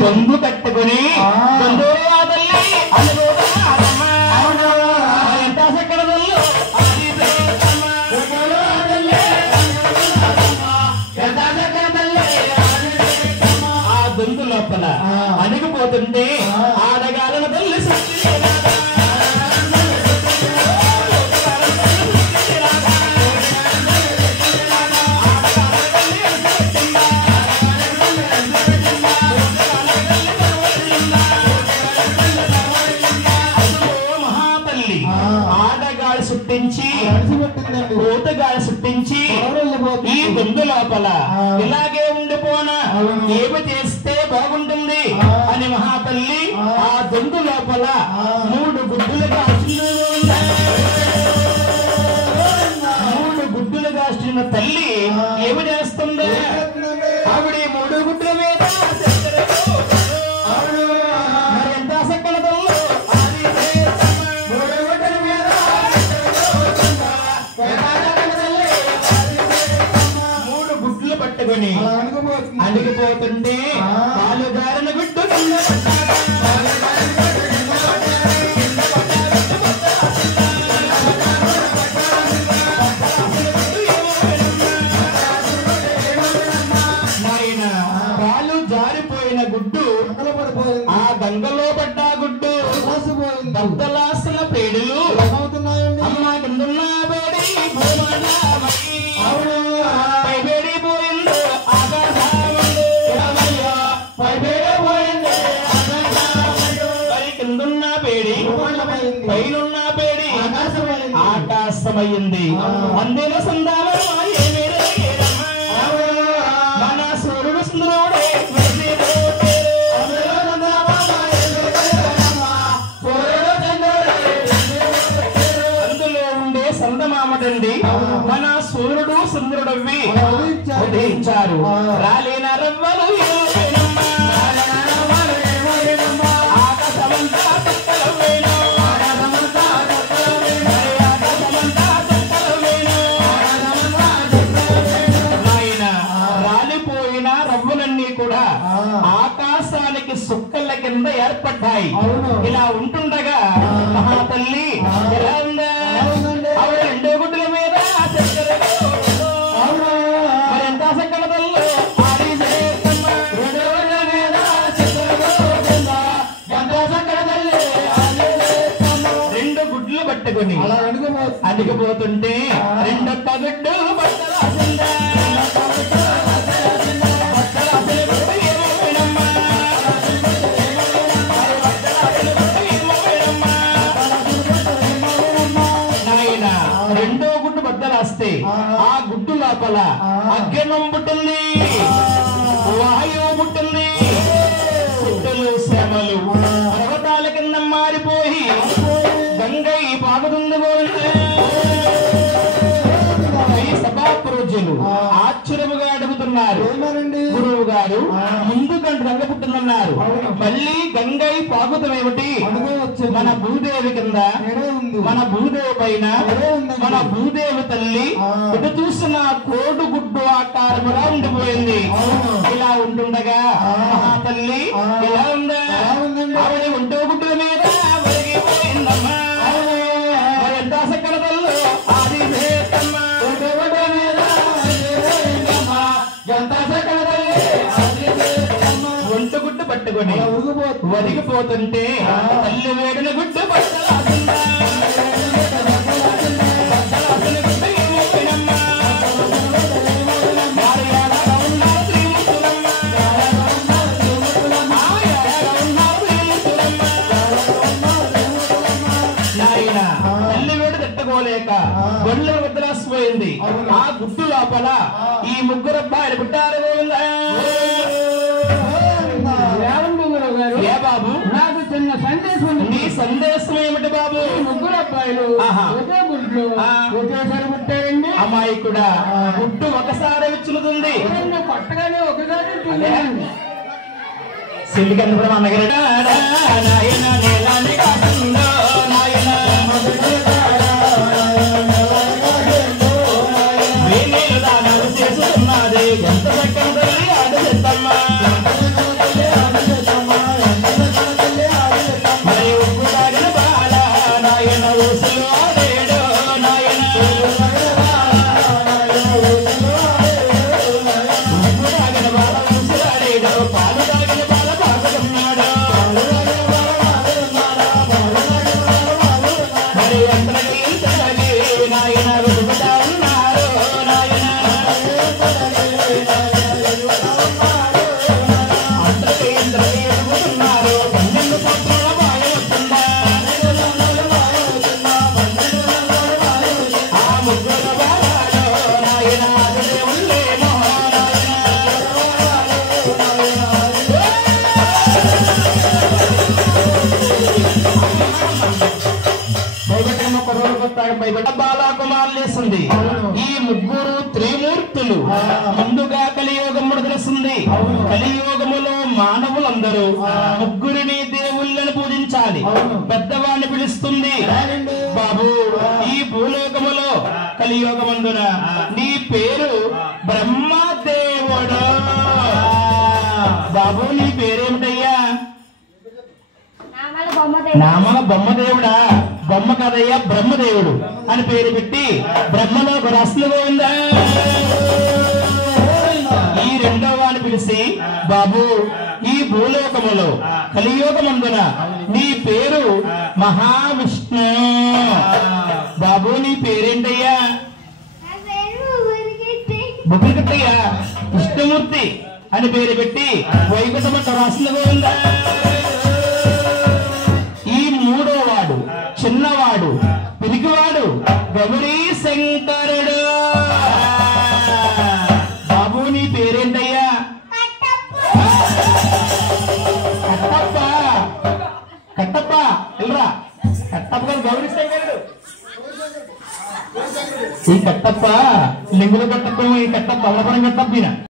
గొంగు కట్టుకుని ఆ గొంతు లోపల అణిగిపోతుంటే ఆడగాలను తల్లి కోతగాడు సృష్టించి ఈ గొంతు లోపల ఇలాగే ఉండిపోనా ఏమి చేస్తే బాగుంటుంది అని మహాతల్లి ఆ గొంతు లోపల 3 గుడ్డులుగా 3 గుడ్డులుగా వచ్చిన తల్లి ఏమి చేస్తుంది ఆవిడ 3 గుడ్ల మీద ఎంత సకల తల్లి పట్టుకొని అడిగిపోతుంటే పాలుగారిన గుడ్డు నాయన పాలు జారిపోయిన గుడ్డు ఆ గంగలో పడ్డ గుడ్డు దద్దలాసన పేడులు అమ్మ కిందున్న వేడి పైనున్న పేడి ఆకాశమయ్యింది అందిన సందాల మన సూర్యుడు సుందరుడే అందులో ఉండే సందమామటండి మన సూర్యుడు సుందరుడవి ఉదయించారు రాలేన రవ్వలు ఆకాశానికి సుక్కల కింద ఏర్పడ్డాయి ఇలా ఉంటుండగా మహాతల్లి ఎలా ఉందా ఆవిడ 2 గుడ్డుల మీద ఎంత సకల తల్లి 2 గుడ్లు పట్టుకుని అడిగిపోతుంటే 2 గుడ్డు ఆ గుడ్డు లోపల అగ్నం పుట్టింది వాయువు పుట్టింది సుట్టలు శ్రమలు పర్వతాల కింద మారిపోయి గంగై పాకుతుంది సభాప్రోజులు ఆశ్చర్యముగా అడుగుతున్నారు గురువు గారు ముందు గంగ పుట్టిందన్నారు మళ్ళీ గంగై పాకుతమేమిటి మన భూదేవి కింద మన భూదేవి పైన మన భూదేవి తల్లి ఇటు చూసిన కోడు గుడ్డు ఆకారముగా ఉండిపోయింది ఇలా ఉంటుండగా మహాతల్లి ఇలా ఉందా ఆవిడ 1 గుడ్డుల మీద ఒరిగిపోయిందమ్మా ఎంత సకల తల్లి ఆదిదేశమ్మ ఒంటి గుడ్డు పట్టుకొని ఒరిగిపోతుంటే తల్లి వేడిన గుడ్డు పట్టలాసిందా గొడ్లు వదిలేసిపోయింది ఆ గుడ్డు లోపల ఈ 3 అబ్బాయిలు పుట్టారు ఏ బాబు నాకు చిన్న సందేశం నీ సందేశం ఏమిటి బాబు 3 అబ్బాయిలు ఒకే గుడ్లు ఒకేసారి పుట్టారండి అమాయకుడా గుడ్డు ఒకసారి విచ్చులుతుంది కొట్టగానే ఒకసారి సిల్లికన్ను కూడా అన్నగారు ఎంత చక్కగా ఆడ చెత్తమ్మా తెలిసింది. ఈ ముగ్గురు త్రిమూర్తులు ముందుగా కలియుగముడు తెలిసింది. కలియుగములో మానవులందరూ ముగ్గురిని దేవుళ్ళని పూజించాలి. పెద్దవాడిని పిలుస్తుంది. బాబు, ఈ భూలోకములో కలియుగమందున నీ పేరు బ్రహ్మదేవుడు. బాబు, నీ పేరేమిటయ్యా? నామల బొమ్మదేవుడా? బొమ్మ కదయ్యా, బ్రహ్మదేవుడు అని పేరు పెట్టి బ్రహ్మలో రసలుగా ఉందా. ఈ రెండో వాడిని పిలిచి, బాబు, ఈ భూలోకములో కలియుగమందున నీ పేరు మహావిష్ణు. బాబు, నీ పేరేంటయ్యా? బుబ్బికట్టయ్యా, విష్ణుమూర్తి అని పేరు పెట్టి వైకుంఠమంట రాసులుగా ఉందా. ఈ మూడో వాడు చిన్నవాడు పిరికివాడు గౌరీ శంకరుడు. బాబు, నీ పేరేంటయ్యా? కట్టప్ప. కట్టప్ప ఎల్రా. కట్టప్ప గారు గౌరీ శంకరుడు. ఈ కట్టప్ప లింగుల కట్టప్ప, ఈ కట్టప్ప అమలపురం కట్టప్ప.